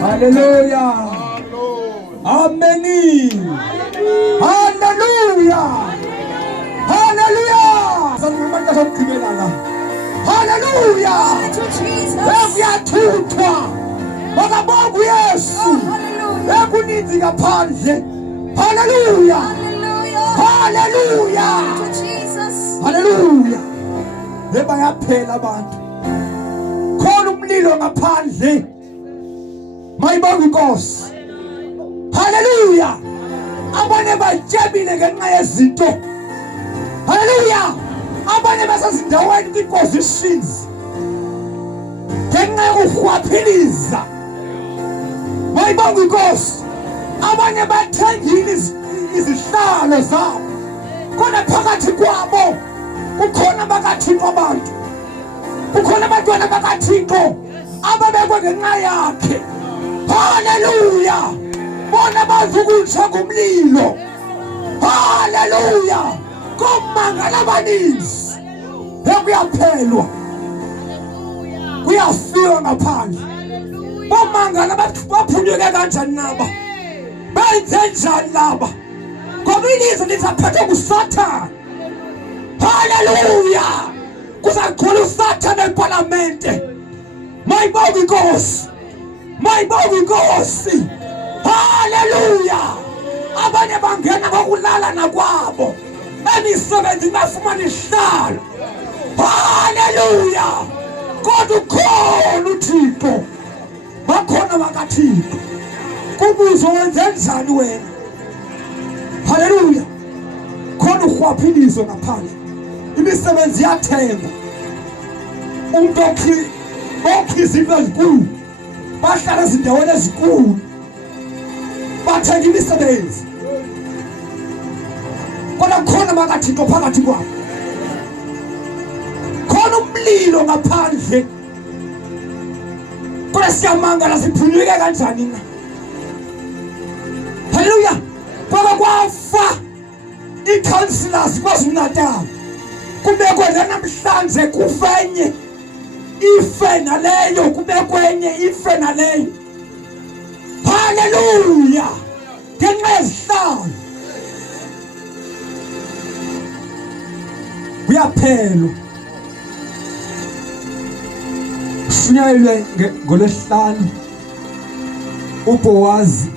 Hallelujah. Amen. Hallelujah. Hallelujah. Hallelujah. Evuyathutha bakabonga uYesu ekuninzi ngaphandle. Hallelujah. Hallelujah. Hallelujah. Bebayaphela abantu. Khona umlilo ngaphandle. Mayibonge Inkosi. Hallelujah. Abanye bajabile ngenxa yezinto. Hallelujah. Abanye basezindaweni kwi-positions ngenxa yokuhwaphiliza. Mayibonge Inkosi. Abanye bathengile izihlalo zabo. Khona phakathi kwabo kukhona bakaThixo abantu. Kukhona abantwana bakaThixo ababekwe ngenxa yakhe. Hallelujah. Bona bazukutsha ngumlilo. Hallelujah. Komangala abaninzi bekuyaphelwa. Kuyafika ngaphandle. Bomangala baphunyuke kanjani naba? Benze njani laba? Ngoba ilizwe lizaphethwe nguSathane. Hallelujah. Kuzagcwala uSathane eParlamente. Mayibonge Inkosi. Mayibonge Inkosi. Hallelujah. Abanye bangena ngokulala nakwabo. Emisebenzi bafumana isihlalo. Hallelujah. Kodwa ukhona uThixo. Bakhona bakaThixo. Kubuzo wenze njani wena? Hallelujah. Khona ukhwaphilizo ngaphandle. Imisebenzi yathengwa. Umuntu okhiza into ezinkulu. Bahlala ezindaweni ezinkulu. Bathenga imisebenzi. Kodwa khona bakaThixo phakathi kwabo. Khona umlilo ngaphandle. Kodwa siyamangala siphunyuke kanjani na? Hallelujah. Kwaba kwafa i-councillors kwaZulu-Natal. Kubekwe namhlanje kufenye ife naleyo kubekwenye ife naleyo. Hallelujah. Ngenxa yezihlalo. Kuyaphelwa. Sinyayelwe ngoLwesihlanu uBowazi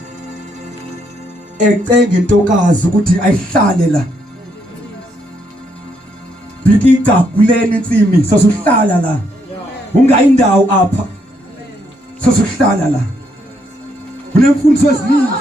ecenga intokazi ukuthi ayihlale la. Bikika kuleni insimi sosuhlala la. Ungayindawo apha. Sosuhlala la. Kunemfundiso eziningi.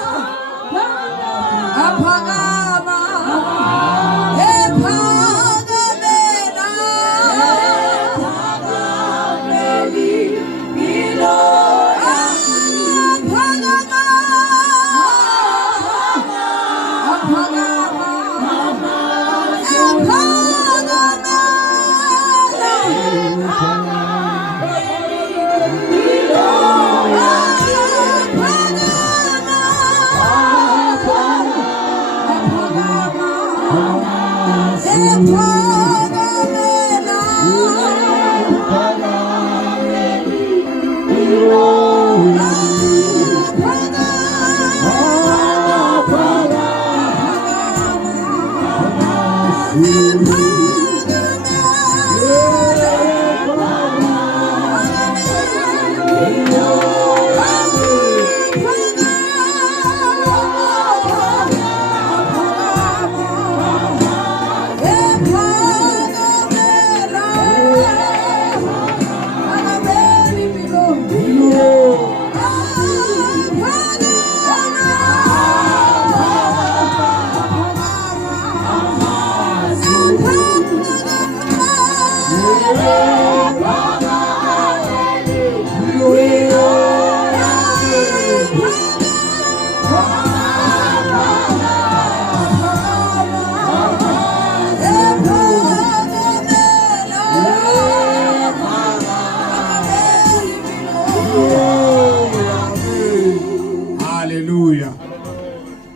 Haleluya.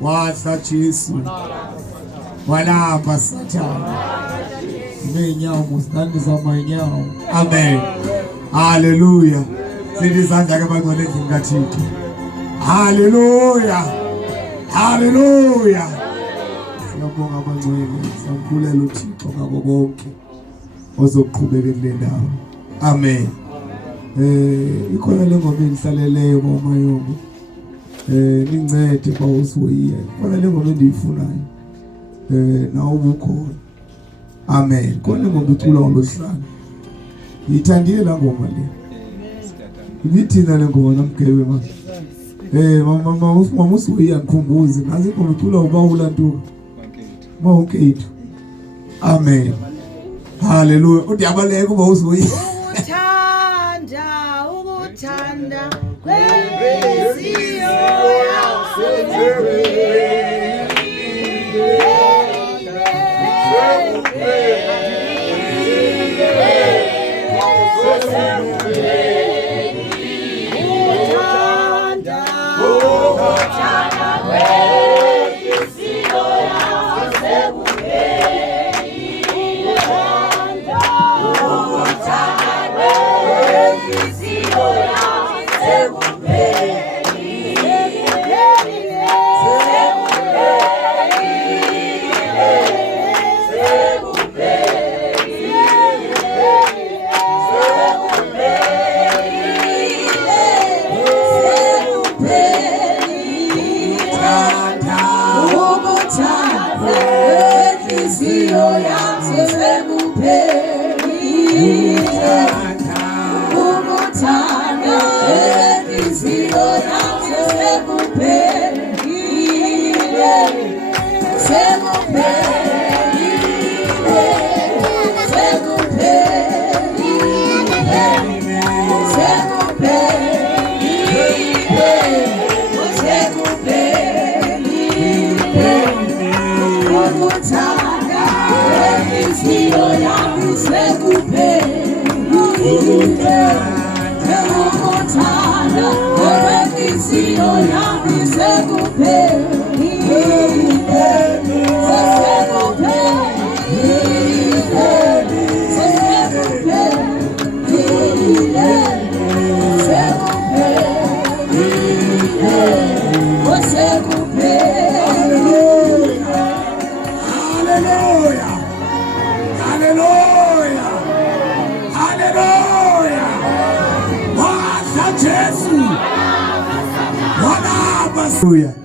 Wasa Yesu. Walapa Satani. Menyao musnani za menyao. Amen. Haleluya. Sidi sanja kama ngone zingatiki. Haleluya. Haleluya. Siyabonga bangcwele, siyambulela uThixo ngabo bonke ozoqhubekela ndawo. Amen. Ikhona lengoma engihlaleleyo ngomayombo. Nincede kwa usiwoyiye. Khona lengoma endiyifunayo. Nawo ubukhona. Amen. Khona ngoma icula ngolosihlanu. Ngiyithandile la ngoma le. Ibithina le ngoma namgebe manje. Mama usiwoyiye ngikhumbuze. Nazi ingoma icula ubawula ntuka. Bonke ethu. Amen. Hallelujah. Udiyabaleke kuba usiwoyiye. Ukuthanda kwenhliziyo yami Hallelujah.